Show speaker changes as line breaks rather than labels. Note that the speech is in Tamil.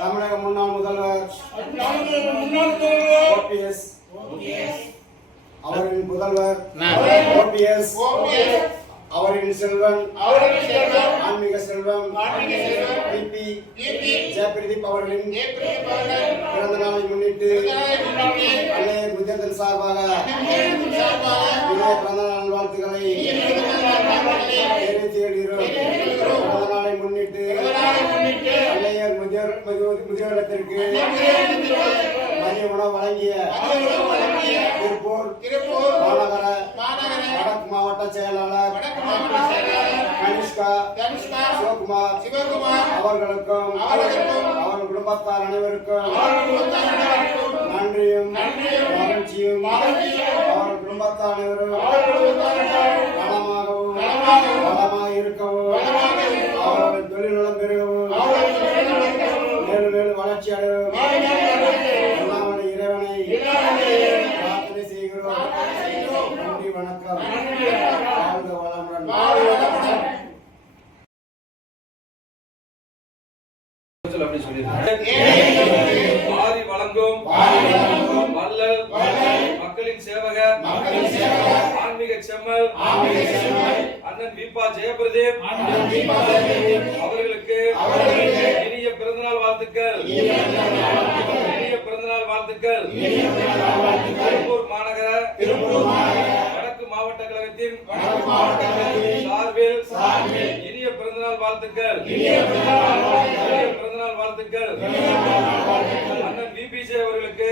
தமிழக முன்னாள் முதல்வர் ஓபிஎஸ். அவரின் புதல்வர் ஓபிஎஸ். அவரின் செல்வன். ஆன்மீக செல்வம். பிபி ஜெயபிரதீப் அவர்களின் பிறந்த நாளை முன்னிட்டு அன்னையர் விஜயதன் சார்பாக பிறந்த நாள் வாழ்த்துக்களை தெரிவித்து எழுகிறோம் பிறந்த நாளை முன்னிட்டு முதியோரத்திற்கு மதிய உணவு வழங்கிய திருப்பூர் மாநகர வடக்கு மாவட்ட செயலாளர் கனிஷ்கா சிவகுமார் அவர்களுக்கும் அவர் குடும்பத்தார் அனைவருக்கும் நன்றியும் மகிழ்ச்சியும் அவர் குடும்பத்தார் அனைவரும் நலமாகவும்
வாரி வழங்கும் வள்ளல் மக்களின் சேவகர் ஆன்மீக செம்மல் அண்ணன் வீப்பா ஜெயபிரதீப் அவர்களுக்கு இனிய பிறந்தநாள் வாழ்த்துக்கள் இனிய பிறந்தநாள் வாழ்த்துக்கள் திருப்பூர் மாநகர கழகத்தின் சார்பில் இனிய பிறந்தநாள் வாழ்த்துக்கள். இனிய பிறந்தநாள் வாழ்த்துக்கள். அண்ணன் பிபிஜே அவர்களுக்கு.